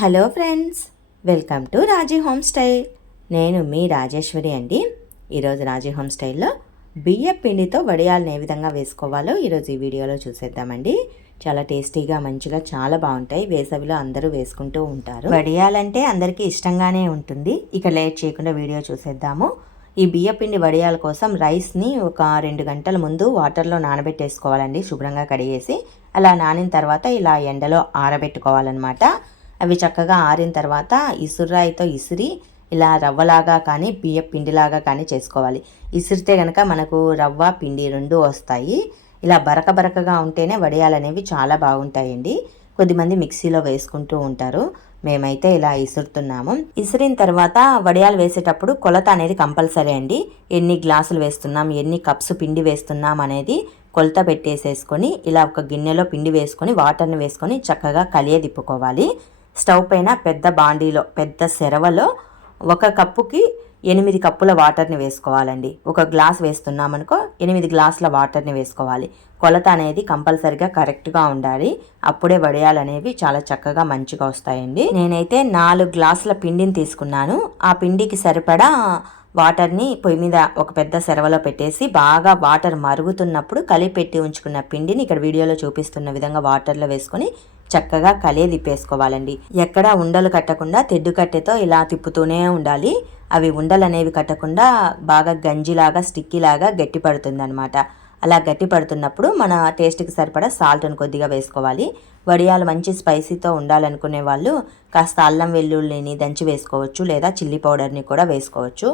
Hello friends welcome to Raji home style. నేను మీ రాజేశ్వరి అండి. ఈరోజు రాజీ హోమ్ స్టైల్లో బియ్య పిండితో వడియాలను ఏ విధంగా వేసుకోవాలో ఈరోజు ఈ వీడియోలో చూసేద్దామండి. చాలా టేస్టీగా మంచిగా చాలా బాగుంటాయి. వేసవిలో అందరూ వేసుకుంటూ ఉంటారు. వడియాలంటే అందరికీ ఇష్టంగానే ఉంటుంది. ఇక లేట్ చేయకుండా వీడియో చూసేద్దాము. ఈ బియ్యపిండి వడియాల కోసం రైస్ని ఒక రెండు గంటల ముందు వాటర్లో నానబెట్టేసుకోవాలండి. శుభ్రంగా కడిగేసి అలా నానిన తర్వాత ఇలా ఎండలో ఆరబెట్టుకోవాలన్నమాట. అవి చక్కగా ఆరిన తర్వాత ఇసురాయితో ఇసిరి ఇలా రవ్వలాగా కానీ బియ్య పిండిలాగా కానీ చేసుకోవాలి. ఇసిరితే కనుక మనకు రవ్వ పిండి రెండు వస్తాయి. ఇలా బరక బరకగా ఉంటేనే వడియాలు అనేవి చాలా బాగుంటాయండి. కొద్దిమంది మిక్సీలో వేసుకుంటూ ఉంటారు. మేమైతే ఇలా ఇసురుతున్నాము. ఇసిరిన తర్వాత వడియాలు వేసేటప్పుడు కొలత అనేది కంపల్సరీ అండి. ఎన్ని గ్లాసులు వేస్తున్నాం ఎన్ని కప్స్ పిండి వేస్తున్నాం అనేది కొలత పెట్టేసేసుకొని ఇలా ఒక గిన్నెలో పిండి వేసుకొని వాటర్ని వేసుకొని చక్కగా కలియ తిప్పుకోవాలి స్టవ్ పైన పెద్ద బాండీలో పెద్ద సెరవలో ఒక కప్పుకి ఎనిమిది కప్పుల వాటర్ని వేసుకోవాలండి. ఒక గ్లాస్ వేస్తున్నామనుకో ఎనిమిది గ్లాసుల వాటర్ని వేసుకోవాలి. కొలత అనేది కంపల్సరిగా కరెక్ట్గా ఉండాలి. అప్పుడే వడియాలు అనేవి చాలా చక్కగా మంచిగా వస్తాయండి. నేనైతే నాలుగు గ్లాసుల పిండిని తీసుకున్నాను. ఆ పిండికి సరిపడా వాటర్ని పొయ్యి మీద ఒక పెద్ద సెరవలో పెట్టేసి బాగా వాటర్ మరుగుతున్నప్పుడు కలిపెట్టి ఉంచుకున్న పిండిని ఇక్కడ వీడియోలో చూపిస్తున్న విధంగా వాటర్లో వేసుకొని చక్కగా కలే తిప్పేసుకోవాలండి. ఎక్కడా ఉండలు కట్టకుండా తెడ్డు కట్టెతో ఇలా తిప్పుతూనే ఉండాలి. అవి ఉండలు అనేవి కట్టకుండా బాగా గంజిలాగా స్టిక్కీలాగా గట్టి పడుతుందనమాట అలా గట్టి పడుతున్నప్పుడు మన టేస్ట్కి సరిపడా సాల్ట్ని కొద్దిగా వేసుకోవాలి. వడియాలు మంచి స్పైసీతో ఉండాలనుకునే వాళ్ళు కాస్త అల్లం వెల్లుల్లిని దంచి వేసుకోవచ్చు లేదా చిల్లీ పౌడర్ని కూడా వేసుకోవచ్చు.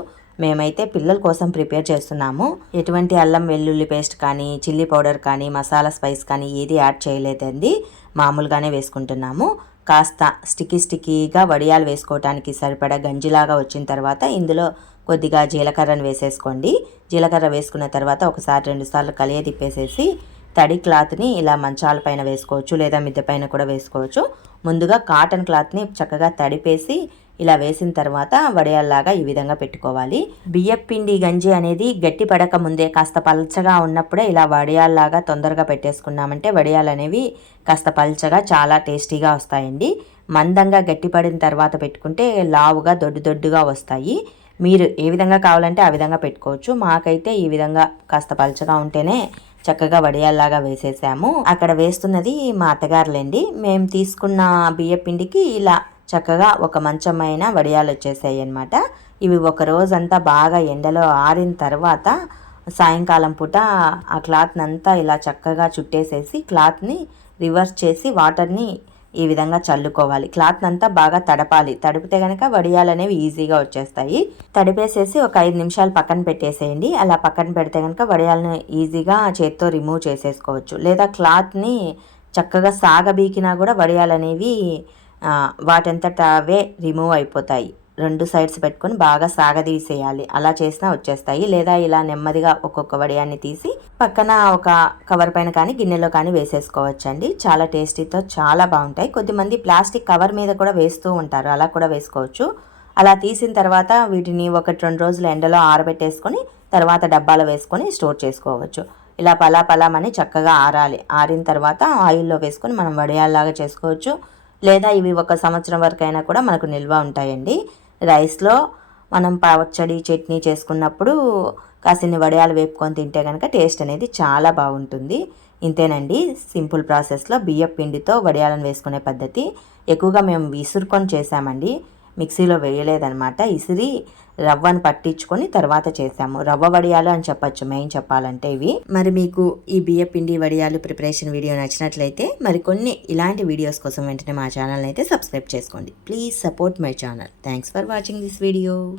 మేమైతే పిల్లల కోసం ప్రిపేర్ చేస్తున్నాము. ఎటువంటి అల్లం వెల్లుల్లి పేస్ట్ కానీ చిల్లీ పౌడర్ కానీ మసాలా స్పైస్ కానీ ఏది యాడ్ చేయలేదండి. మామూలుగానే వేసుకుంటున్నాము. కాస్త స్టికీ స్టికీగా వడియాలు వేసుకోవటానికి సరిపడా గంజిలాగా వచ్చిన తర్వాత ఇందులో కొద్దిగా జీలకర్రను వేసేసుకోండి. జీలకర్ర వేసుకున్న తర్వాత ఒకసారి రెండుసార్లు కలియ తిప్పేసేసి తడి క్లాత్ని ఇలా మంచాల పైన వేసుకోవచ్చు లేదా మిద్దె పైన కూడా వేసుకోవచ్చు. ముందుగా కాటన్ క్లాత్ని చక్కగా తడిపేసి ఇలా వేసిన తర్వాత వడియాల్లాగా ఈ విధంగా పెట్టుకోవాలి. బియ్యపిండి గంజి అనేది గట్టి పడక ముందే కాస్త పల్చగా ఉన్నప్పుడే ఇలా వడియాల్లాగా తొందరగా పెట్టేసుకున్నామంటే వడియాలు అనేవి కాస్త పల్చగా చాలా టేస్టీగా వస్తాయండి. మందంగా గట్టిపడిన తర్వాత పెట్టుకుంటే లావుగా దొడ్డు దొడ్డుగా వస్తాయి. మీరు ఏ విధంగా కావాలంటే ఆ విధంగా పెట్టుకోవచ్చు. మాకైతే ఈ విధంగా కాస్త పలచగా ఉంటేనే చక్కగా వడియాల్లాగా వేసేసాము. అక్కడ వేస్తున్నది మా అత్తగారులేండి. మేము తీసుకున్న బియ్య పిండికి ఇలా చక్కగా ఒక మంచమైన వడియాలు వచ్చేసాయి అనమాట ఇవి ఒక రోజంతా బాగా ఎండలో ఆరిన తర్వాత సాయంకాలం పూట ఆ క్లాత్ని అంతా ఇలా చక్కగా చుట్టేసేసి క్లాత్ని రివర్స్ చేసి వాటర్ని ఈ విధంగా చల్లుకోవాలి. క్లాత్ అంతా బాగా తడపాలి. తడిపితే కనుక వడియాలు అనేవి ఈజీగా వచ్చేస్తాయి. తడిపేసేసి ఒక ఐదు నిమిషాలు పక్కన పెట్టేసేయండి. అలా పక్కన పెడితే కనుక వడియాలను ఈజీగా చేత్తో రిమూవ్ చేసేసుకోవచ్చు. లేదా క్లాత్ని చక్కగా సాగబీకినా కూడా వడియాలు అనేవి వాటంతట అవే రిమూవ్ అయిపోతాయి. రెండు సైడ్స్ పెట్టుకొని బాగా సాగదీసేయాలి. అలా చేసినా వచ్చేస్తాయి. లేదా ఇలా నెమ్మదిగా ఒక్కొక్క వడియాన్ని తీసి పక్కన ఒక కవర్ పైన కానీ గిన్నెలో కానీ వేసేసుకోవచ్చండి. చాలా టేస్టీతో చాలా బాగుంటాయి. కొద్దిమంది ప్లాస్టిక్ కవర్ మీద కూడా వేస్తూ ఉంటారు. అలా కూడా వేసుకోవచ్చు. అలా తీసిన తర్వాత వీటిని ఒకటి రెండు రోజులు ఎండలో ఆరబెట్టేసుకొని తర్వాత డబ్బాలో వేసుకొని స్టోర్ చేసుకోవచ్చు. ఇలా పలా పలామని చక్కగా ఆరాలి. ఆరిన తర్వాత ఆయిల్లో వేసుకొని మనం వడియాల్లాగా చేసుకోవచ్చు. లేదా ఇవి ఒక సంవత్సరం వరకు అయినా కూడా మనకు నిల్వ ఉంటాయండి. రైస్లో మనం పచ్చడి చట్నీ చేసుకున్నప్పుడు కాసిన్ని వడియాలు వేపుకొని తింటే కనుక టేస్ట్ అనేది చాలా బాగుంటుంది. ఇంతేనండి సింపుల్ ప్రాసెస్లో బియ్యం పిండితో వడియాలను వేసుకునే పద్ధతి. ఎక్కువగా మేము విసురుకొని చేసామండి మిక్సీలో వేయలేదనమాట ఇసిరి రవ్వను పట్టించుకొని తర్వాత చేసాము. రవ్వ వడియాలు అని చెప్పచ్చు మెయిన్ చెప్పాలంటే ఇవి. మరి మీకు ఈ బియ్య పిండి వడియాలు ప్రిపరేషన్ వీడియో నచ్చినట్లయితే మరికొన్ని ఇలాంటి వీడియోస్ కోసం వెంటనే మా ఛానల్ అయితే సబ్స్క్రైబ్ చేసుకోండి. Please support my channel. Thanks for watching this video.